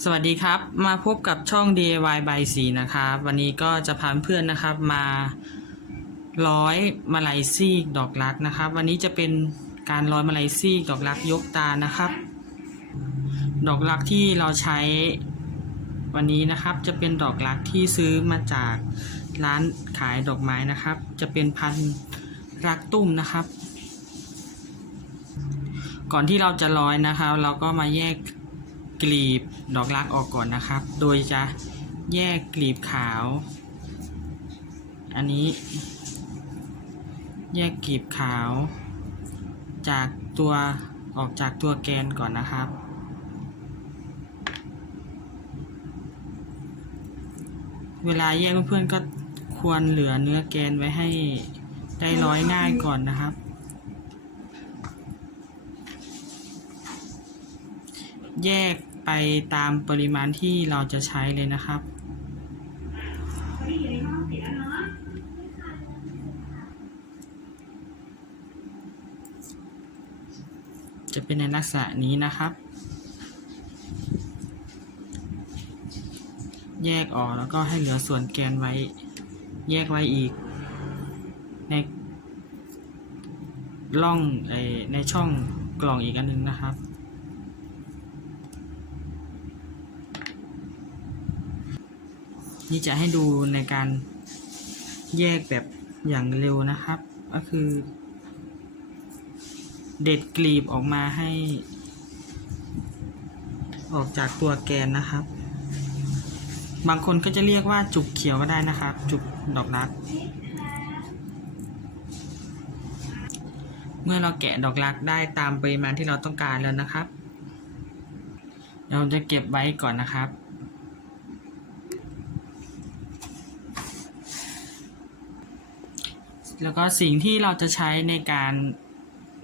สวัสดีครับ มาพบกับช่อง DIY by สีนะครับ วันนี้ก็จะพาเพื่อนนะครับมาร้อยมาลัยซีกดอกรักนะครับ วันนี้จะเป็นการร้อยมาลัยซีกดอกรักยกตานะครับ ดอกรักที่เราใช้วันนี้นะครับจะเป็นดอกรักที่ซื้อมาจากร้านขายดอกไม้นะครับ จะเป็นพันรักตุ้มนะครับ ก่อนที่เราจะร้อยนะครับ เราก็มาแยก กลีบดอกรักออกก่อนนะครับ โดยจะแยกกลีบขาว อันนี้ แยกกลีบขาว จากตัวออกจากตัวแกนก่อนนะครับ เวลาแยกเพื่อนๆก็ควรเหลือเนื้อแกนไว้ให้ได้ร้อยง่ายก่อนนะครับ แยก ไปตามปริมาณที่เราจะใช้เลยนะครับ จะเป็นในลักษณะนี้นะครับ แยกออกแล้วก็ให้เหลือส่วนแกนไว้ แยกไว้อีก ในร่องในช่องกล่องอีกอันหนึงนะครับ นี่จะให้ดูในการแยกแบบอย่างเร็วนะครับ ก็คือ เด็ดกลีบออกมาให้ ออกจากตัวแกนนะครับ บางคนก็จะเรียกว่าจุกเขียวก็ได้นะครับ จุกดอกรัก เมื่อเราแกะดอกรักได้ตามปริมาณที่เราต้องการแล้วนะครับเราจะเก็บไว้ก่อนนะครับ แล้วก็สิ่งที่เราจะใช้ในการ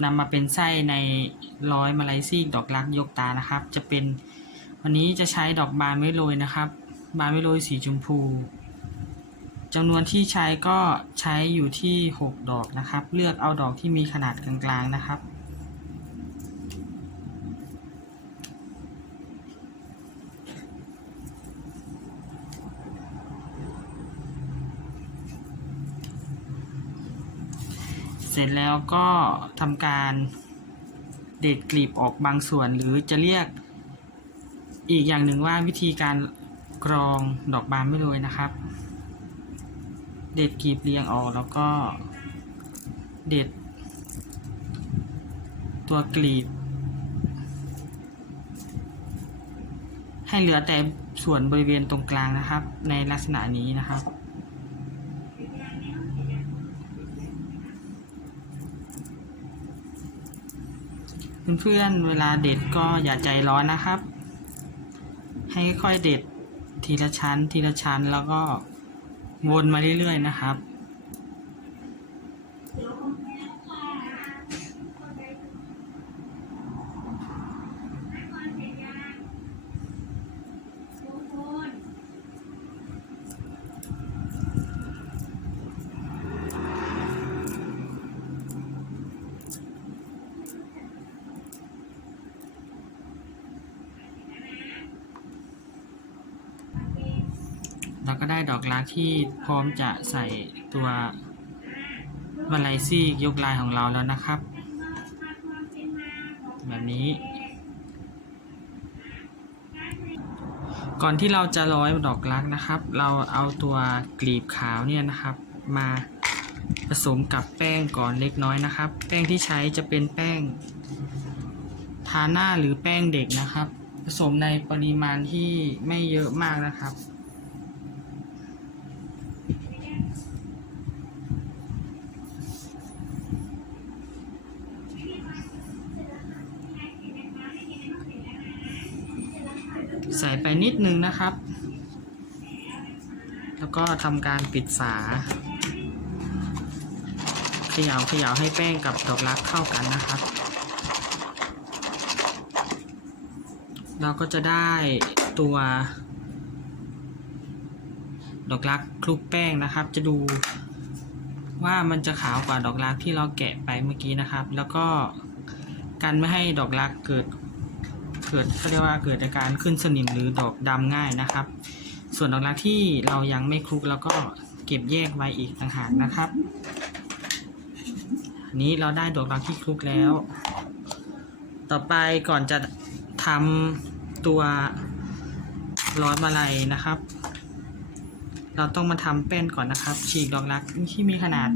นำมาเป็นไส้ในร้อยมาลายซี่ดอกรักยกตานะครับ จะเป็นวันนี้จะใช้ดอกบานไม่โรยนะครับ บานไม่โรยสีชมพูจำนวนที่ใช้ก็ใช้อยู่ที่ 6 ดอกนะครับ เลือกเอาดอกที่มีขนาดกลางๆนะครับ ร็จแล้วก็ทำการเด็ดกลีบออกบางส่วนหรือจะเรียกอีกอย่างหนึ่งว่าวิธีการกรองดอกบานไม่โรยนะครับ เด็ดกลีบเรียงออกแล้วก็เด็ด ตัวกลีบ ให้เหลือแต่ส่วนบริเวณตรงกลางนะครับ ในลักษณะนี้นะครับ เพื่อนๆเวลาเด็ดก็อย่าใจร้อนนะครับ ให้ค่อยๆเด็ดทีละชั้นทีละชั้นแล้วก็วนมาเรื่อยๆนะครับ ก็ได้ดอกรักที่พร้อมจะใส่ตัวมาลายซี่ยกลายของเราแล้วนะครับ แบบนี้ ก่อนที่เราจะร้อยดอกรักนะครับ เราเอาตัวกลีบขาวเนี่ยนะครับ มาผสมกับแป้งก่อนเล็กน้อยนะครับ แป้งที่ใช้จะเป็นแป้ง ทาหน้าหรือแป้งเด็กนะครับ ผสมในปริมาณที่ไม่เยอะมากนะครับ ใส่ไปนิดนึงนะครับ แล้วก็ทำการปิดฝาเขย่าเขย่าให้แป้งกับดอกรักเข้ากันนะครับ เราก็จะได้ตัว ดอกรักคลุกแป้งนะครับ จะดูว่ามันจะขาวกว่าดอกรักที่เราแกะไปเมื่อกี้นะครับ แล้วก็กันไม่ให้ดอกรักเกิด เกิดเขาเรียกว่าเกิดอาการขึ้นสนิมหรือดอกดำง่ายนะครับ ส่วนดอกรักที่เรายังไม่คลุกแล้วก็เก็บแยกไว้อีกต่างหากนะครับอันนี้เราได้ดอกรักที่คลุกแล้ว ต่อไปก่อนจะทำตัวร้อยมาลัยนะครับ เราต้องมาทำแป้นก่อนนะครับ ฉีกดอกรักที่มีขนาด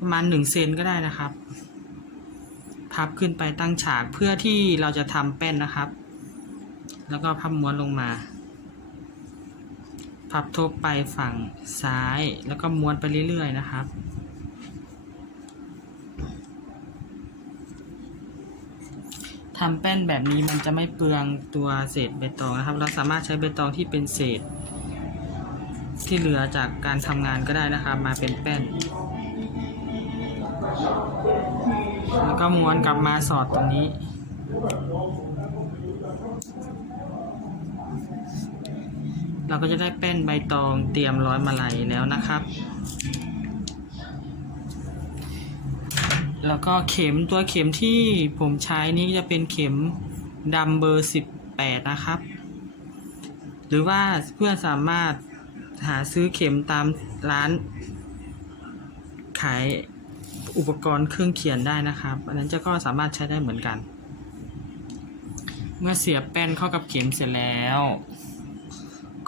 ประมาณหนึ่งเซนก็ได้นะครับ พับขึ้นไปตั้งฉากเพื่อที่เราจะทำแป้นนะครับ แล้วก็พับม้วนลงมา พับทบไปฝั่งซ้ายแล้วก็ม้วนไปเรื่อยๆนะครับทำแป้นแบบนี้มันจะไม่เปลืองตัวเศษใบตองนะครับ เราสามารถใช้ใบตองที่เป็นเศษ ที่เหลือจากการทำงานก็ได้นะครับ มาเป็นแป้น ก็ม้วนกลับมาสอดตรงนี้ เราก็จะได้แป้นใบตองเตรียมร้อยมาลัยแล้วนะครับ แล้วก็เข็มตัวเข็มที่ผมใช้นี้จะเป็นเข็มดำเบอร์ 18 นะครับ หรือว่าเพื่อนสามารถหาซื้อเข็มตามร้านขาย อุปกรณ์เครื่องเขียนได้นะครับ อันนั้นจะก็สามารถใช้ได้เหมือนกัน เมื่อเสียบแป้นเข้ากับเข็มเสร็จแล้ว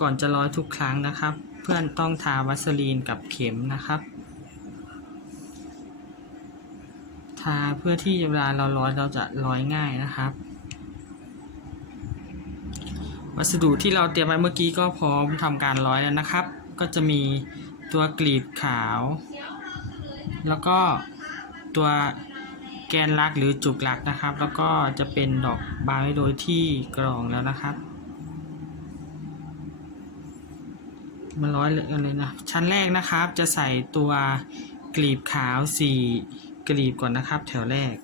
ก่อนจะร้อยทุกครั้งนะครับ เพื่อนต้องทาวัสลีนกับเข็มนะครับ ทาเพื่อที่เวลาเราร้อยเราจะร้อยง่ายนะครับ วัสดุที่เราเตรียมไว้เมื่อกี้ก็พร้อมทำการร้อยแล้วนะครับ ก็จะมีตัวกลีบขาวแล้วก็ ตัวแกนลักหรือจุกลักนะครับ แล้วก็จะเป็นดอกบานไว้โดยที่กรองแล้วนะครับมาร้อยเลยกันเลยนะชั้นแรกนะครับจะใส่ตัวกลีบขาวสี่กลีบก่อนนะครับ แถวแรก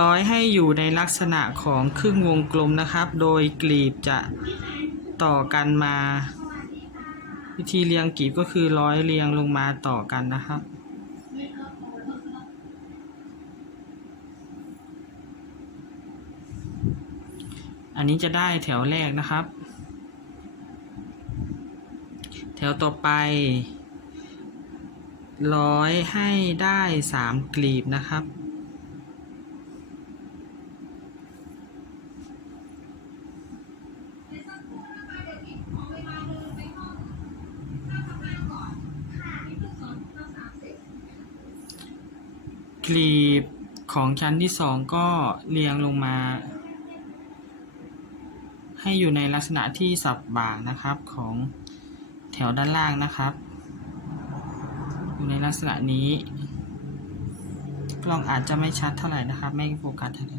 ร้อยให้อยู่ในลักษณะของครึ่งวงกลมนะครับ โดยกลีบจะต่อกันมา วิธีเรียงกลีบก็คือร้อยเรียงลงมาต่อกันนะครับ อันนี้จะได้แถวแรกนะครับ แถวต่อไปร้อยให้ได้สามกลีบนะครับ กลีบของชั้นที่สองก็เรียงลงมา ให้อยู่ในลักษณะที่สับบ่างนะครับของแถวด้านล่างนะครับ อยู่ในลักษณะนี้ กล้องอาจจะไม่ชัดเท่าไหร่นะครับ ไม่โฟกัสเท่าไหร่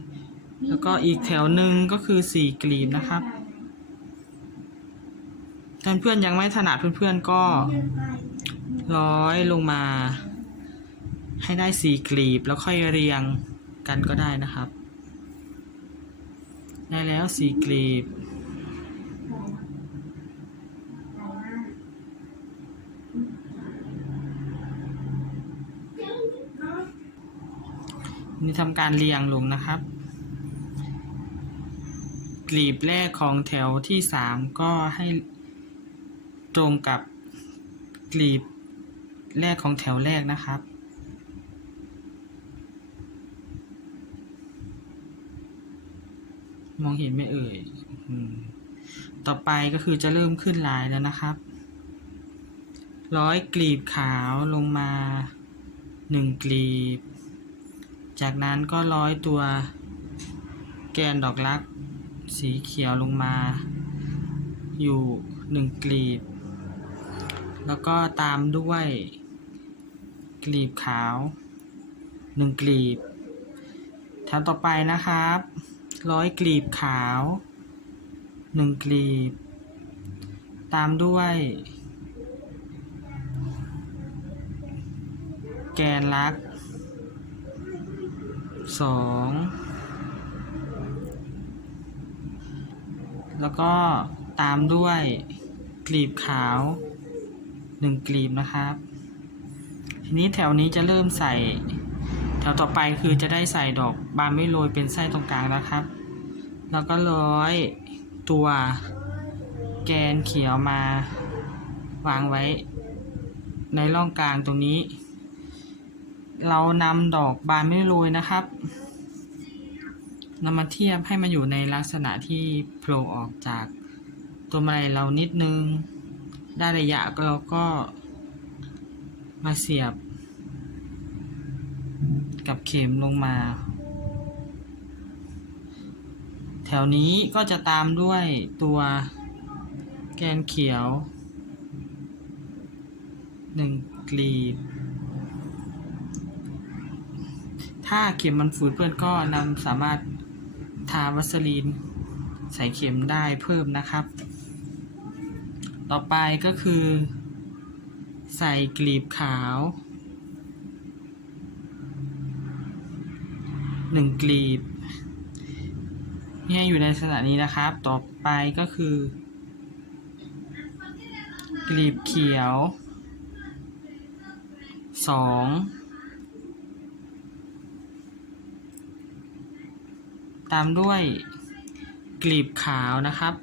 แล้วก็อีกแถวหนึ่งก็คือสี่กลีบนะครับถ้าเพื่อนยังไม่ถนัดเพื่อนๆก็ร้อยลงมา ให้ได้สี่กลีบแล้วค่อยเรียงกันก็ได้นะครับ ได้แล้วสี่กลีบ นี่ทำการเรียงลงนะครับกลีบแรกของแถวที่สามก็ให้ตรงกับกลีบแรกของแถวแรกนะครับ มองเห็นไหมเอ่ยต่อไปก็คือจะเริ่มขึ้นลายแล้วนะครับ ร้อยกลีบขาวลงมาหนึ่งกลีบ จากนั้นก็ร้อยตัวแกนดอกรัก สีเขียวลงมา อยู่หนึ่งกลีบ แล้วก็ตามด้วย กลีบขาวหนึ่งกลีบแถวต่อไปนะครับ ร้อยกลีบขาวหนึ่งกลีบ ตามด้วย แกนลัก สองแล้วก็ตามด้วยกลีบขาวหนึ่งกลีบนะครับ ทีนี้แถวนี้จะเริ่มใส่ แถวต่อไปคือจะได้ใส่ดอกบานไม่โรยเป็นไส้ตรงกลางนะครับ แล้วก็ร้อยตัวแกนเขียวมาวางไว้ ในร่องกลางตรงนี้ เรานำดอกบานไม่โรยนะครับนำมาเทียบให้มันอยู่ในลักษณะที่โผล่ออกจากตัวไม้เรานิดนึง ได้ระยะเราก็มาเสียบ กับเข็มลงมา แถวนี้ก็จะตามด้วยตัวแกนเขียวหนึ่งกลีบ ถ้าเข็มมันฝืดเพื่อนก็นำสามารถทาวัสลีน ใส่เข็มได้เพิ่มนะครับ ต่อไปก็คือ ใส่กลีบขาวหนึ่งกลีบเนี่ยอยู่ในลักษณะนี้นะครับ ต่อไปก็คือกลีบเขียวสอง ตามด้วยกลีบขาวนะครับ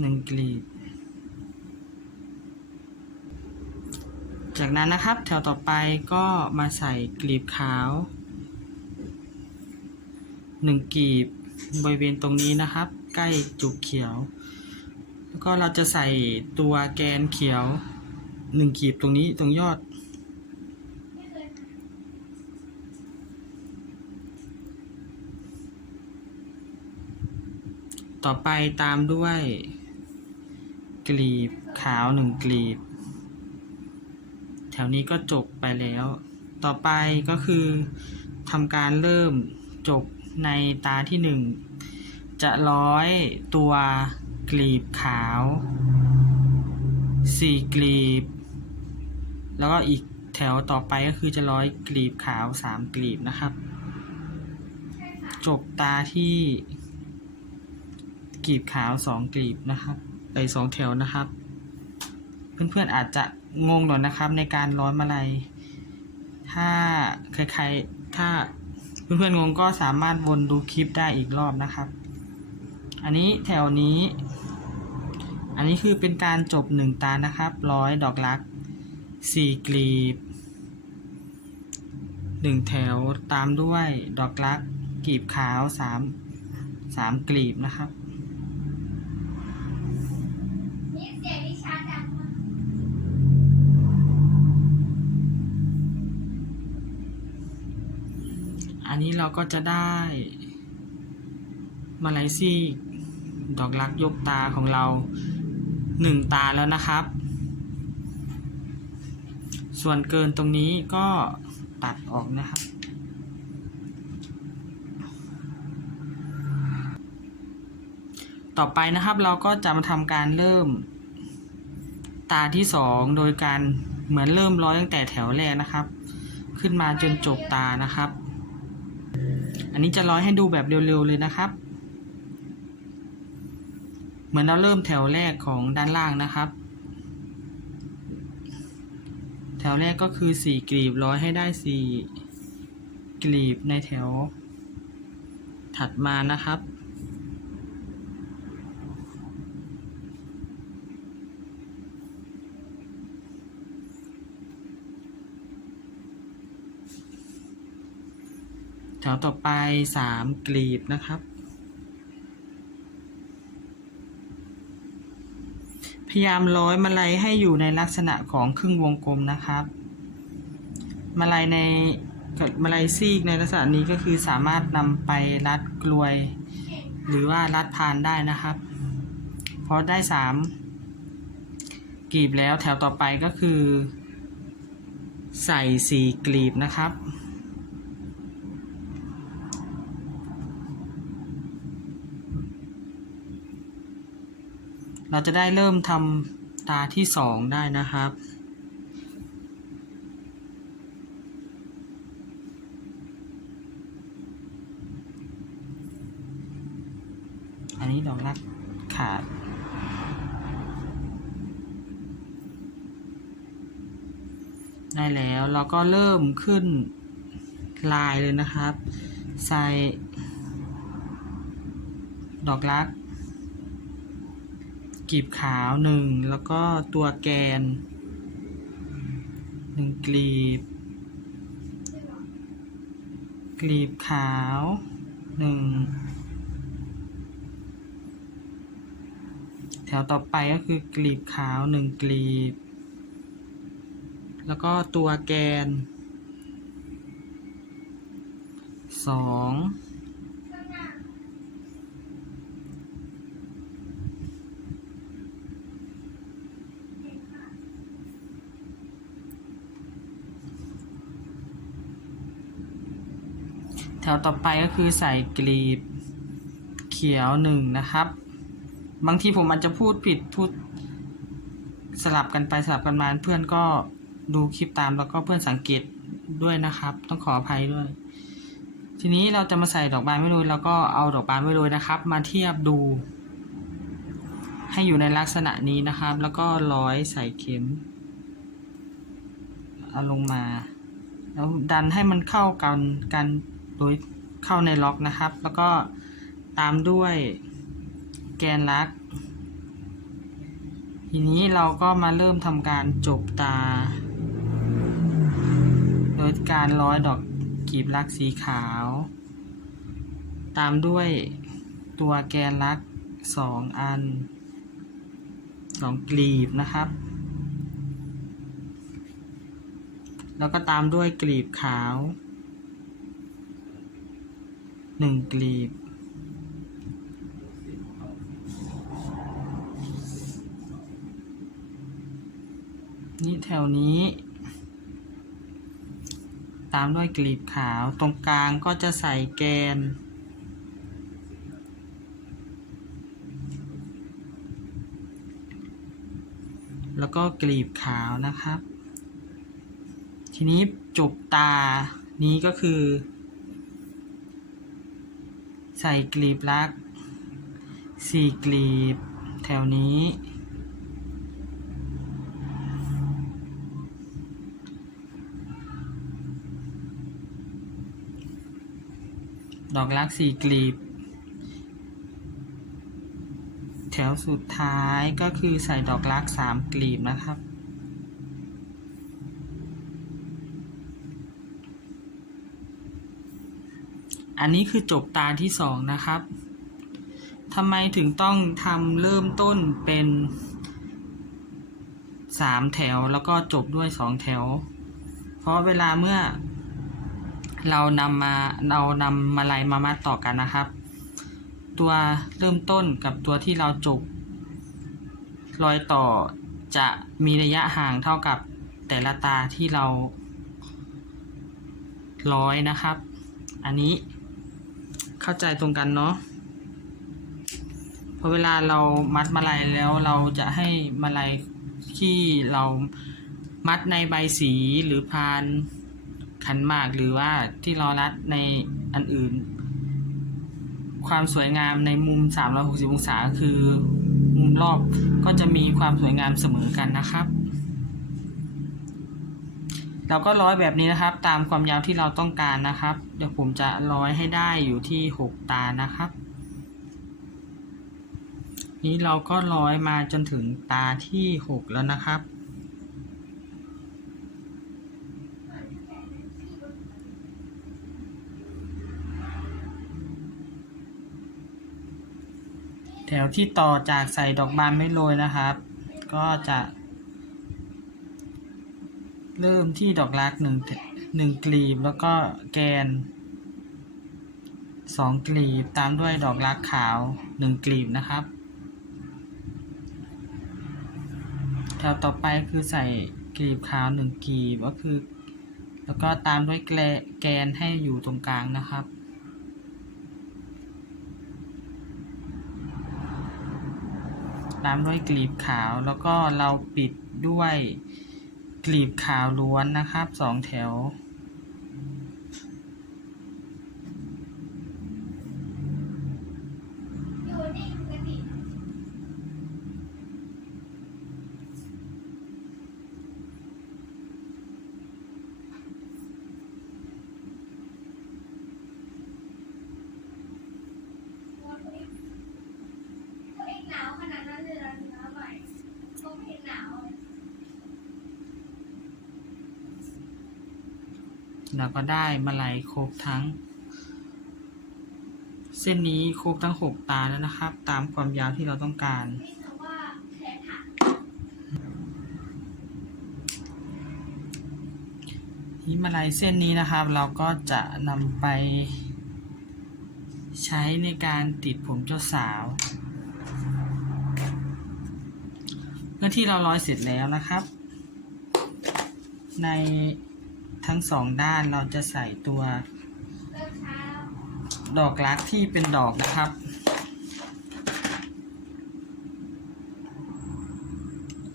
หนึ่งกลีบ จากนั้นนะครับแถวต่อไปก็มาใส่กลีบขาวหนึ่งกลีบบริเวณตรงนี้นะครับ ใกล้จุกเขียว แล้วก็เราจะใส่ตัวแกนเขียวหนึ่งกลีบตรงนี้ตรงยอด ต่อไปตามด้วย กลีบขาวหนึ่งกลีบ แถวนี้ก็จบไปแล้ว ต่อไปก็คือทำการเริ่มจบในตาที่หนึ่งจะร้อยตัวกลีบขาวสี่กลีบ แล้วก็อีกแถวต่อไปก็คือจะร้อยกลีบขาวสามกลีบนะครับ จบตาที่ กลีบขาวสองกลีบนะครับไปสองแถวนะครับ เพื่อนๆอาจจะงงหน่อยนะครับ ในการร้อยมาลัยถ้าใครๆถ้าเพื่อนๆงงก็สามารถวนดูคลิปได้อีกรอบนะครับ อันนี้แถวนี้ อันนี้คือเป็นการจบหนึ่งตานะครับร้อยดอกรักสี่กลีบหนึ่งแถวตามด้วยดอกรักกลีบขาวสามสามกลีบนะครับ นี้เราก็จะได้มาลายซี่ดอกรักยกตาของเราหนึ่งตาแล้วนะครับ ส่วนเกินตรงนี้ก็ตัดออกนะครับ ต่อไปนะครับเราก็จะมาทำการเริ่มตาที่สองโดยการเหมือนเริ่มร้อยตั้งแต่แถวแรกนะครับ ขึ้นมาจนจบตานะครับ อันนี้จะร้อยให้ดูแบบเร็วๆเลยนะครับ เหมือนเราเริ่มแถวแรกของด้านล่างนะครับ แถวแรกก็คือสี่กลีบร้อยให้ได้สี่กลีบในแถวถัดมานะครับ วต่อไปสามกลีบนะครับ พยายามร้อยมาลัยให้อยู่ในลักษณะของครึ่งวงกลมนะครับมาลัยในมาลัยซีกในลักษณะนี้ก็คือสามารถนำไปรัดกลวย หรือว่ารัดพานได้นะครับพอได้สามกลีบแล้วแถวต่อไปก็คือ ใส่สี่กลีบนะครับ เราจะได้เริ่มทำตาที่สองได้นะครับอันนี้ดอกรักขาด ได้แล้วเราก็เริ่มขึ้นลายเลยนะครับ ใส่ ดอกรัก กีบขาวหนึ่งแล้วก็ตัวแกนหนึ่งกลีบ กลีบขาวหนึ่งแถวต่อไปก็คือกลีบขาวหนึ่งกลีบ แล้วก็ตัวแกนสอง ข้างหน้า แถ วต่อไปก็คือใส่กลีบเขียวหนึ่งนะครับ บางทีผมอาจจะพูดผิดพูดสลับกันไปสลับกันมาเพื่อนก็ดูคลิปตามแล้วก็เพื่อนสังเกตด้วยนะครับ ต้องขออภัยด้วย ทีนี้เราจะมาใส่ดอกบานไม่โรยแล้วก็เอาดอกบานไม่โรยนะครับ มาเทียบดู ให้อยู่ในลักษณะนี้นะครับ แล้วก็ร้อยใส่เข็มเอาลงมา แล้วดันให้มันเข้ากันกัน โดยเข้าในล็อกนะครับ แล้วก็ตามด้วยแกนลัก ทีนี้เราก็มาเริ่มทำการจบตา โดยการร้อยดอกกีบลักสีขาว ตามด้วยตัวแกนลักสองอันสองกลีบนะครับ แล้วก็ตามด้วยกลีบขาว หนึ่งกลีบนี่แถวนี้ ตามด้วยกลีบขาวตรงกลางก็จะใส่แกน แล้วก็กลีบขาวนะครับ ทีนี้จบตานี้ก็คือ ใส่กลีบลักสี่กลีบ แถวนี้ ดอกลักสี่กลีบ แถวสุดท้ายก็คือใส่ดอกลักสามกลีบนะครับ อันนี้คือจบตาที่สองนะครับทำไมถึงต้องทำเริ่มต้นเป็นสามแถวแล้วก็จบด้วยสองแถว เพราะเวลาเมื่อ เรานำมาเรานำมาลัยมามัดต่อกันนะครับ ตัวเริ่มต้นกับตัวที่เราจบรอยต่อจะมีระยะห่างเท่ากับแต่ละตาที่เราร้อยนะครับ อันนี้ เข้าใจตรงกันเนาะพอเวลาเรามัดมาลัยแล้วเราจะให้มาลัยที่เรามัดในใบสีหรือพานขันหมากหรือว่าที่เรารัดในอันอื่น ความสวยงามในมุม 360 องศาคือมุมรอบก็จะมีความสวยงามเสมอกันนะครับ เราก็ร้อยแบบนี้นะครับ ตามความยาวที่เราต้องการนะครับ เดี๋ยวผมจะร้อยให้ได้อยู่ที่ 6 ตานะครับ นี้เราก็ร้อยมาจนถึงตาที่ 6 แล้วนะครับแถวที่ต่อจากใส่ดอกบานไม่โรยนะครับ ก็จะ เริ่มที่ดอกรักหนึ่งหนึ่งกลีบแล้วก็แกนสองกลีบตามด้วยดอกรักขาวหนึ่งกลีบนะครับแถวต่อไปคือใส่กลีบขาวหนึ่งกลีบก็คือ แล้วก็ตามด้วยแกลแกนให้อยู่ตรงกลางนะครับตามด้วยกลีบขาวแล้วก็เราปิดด้วย กลีบขาวล้วนนะครับสองแถว อยู่นิ่งปกติ เราก็ได้มาลัยครบทั้ง เส้นนี้ครบทั้งหกตาแล้วนะครับ ตามความยาวที่เราต้องการ นี่มาลัยเส้นนี้นะครับ เราก็จะนำไป ใช้ในการติดผมเจ้าสาวเมื่อที่เราร้อยเสร็จแล้วนะครับ ใน ทั้งสองด้านเราจะใส่ตัว ดอกรักที่เป็นดอกนะครับ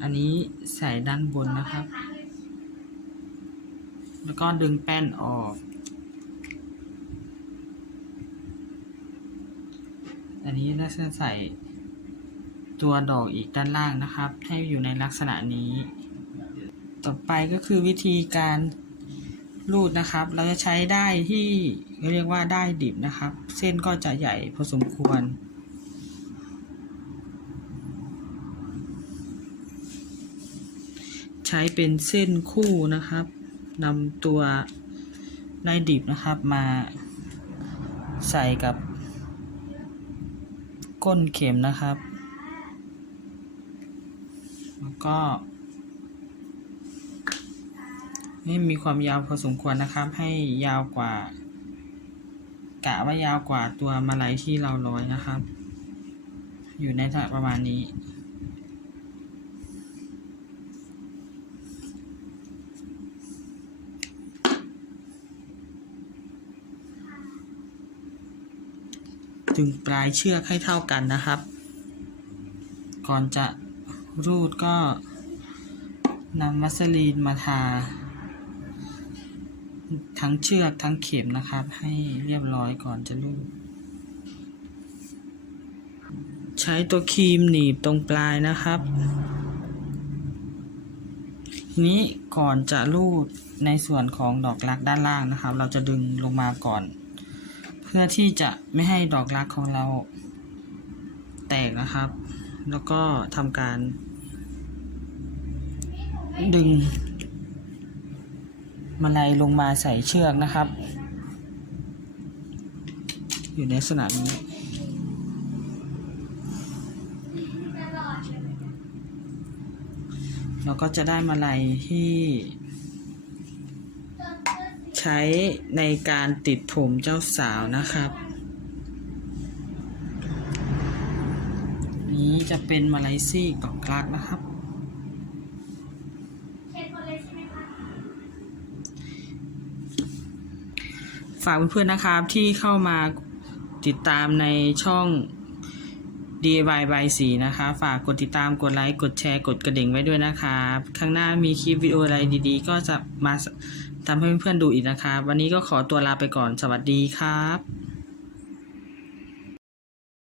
อันนี้ใส่ด้านบนนะครับ แล้วก็ดึงแป้นออก อันนี้เราจะใส่ตัวดอกอีกด้านล่างนะครับ ให้อยู่ในลักษณะนี้ ต่อไปก็คือวิธีการ รูดนะครับ เราจะใช้ได้ที่เรียกว่าได้ดิบนะครับ เส้นก็จะใหญ่พอสมควร ใช้เป็นเส้นคู่นะครับนำตัวได้ดิบนะครับมาใส่กับก้นเข็มนะครับ แล้วก็ นี่มีความยาวพอสมควรนะครับ ให้ยาวกว่า กะว่ายาวกว่าตัวมาลัยที่เราร้อยนะครับ อยู่ในระประมาณนี้ดึงปลายเชือกให้เท่ากันนะครับ ก่อนจะรูดก็นำวัสลีนมาทา ทั้งเชือกทั้งเข็มนะครับ ให้เรียบร้อยก่อนจะรูดใช้ตัวครีมหนีบตรงปลายนะครับนี้ก่อนจะรูดในส่วนของดอกรักด้านล่างนะครับ เราจะดึงลงมาก่อน เพื่อที่จะไม่ให้ดอกรักของเราแตกนะครับ แล้วก็ทำการ ดึง มาลัยลงมาใส่เชือกนะครับ อยู่ในลักษณะนี้เราก็จะได้มาลัยที่ใช้ในการติดผมเจ้าสาวนะครับ นี้จะเป็นมาลัยซี่ดอกรักนะครับ เช็ดหมดเลยใช่ไหมคะ ฝากเพื่อนๆนะครับที่เข้ามาติดตามในช่อง DIY by สีนะคะ ฝากกดติดตามกดไลค์กดแชร์กดกระดิ่งไว้ด้วยนะครับข้างหน้ามีคลิปวิดีโออะไรดีๆ ก็จะมาทำให้เพื่อนๆดูอีกนะครับ วันนี้ก็ขอตัวลาไปก่อนสวัสดีครับ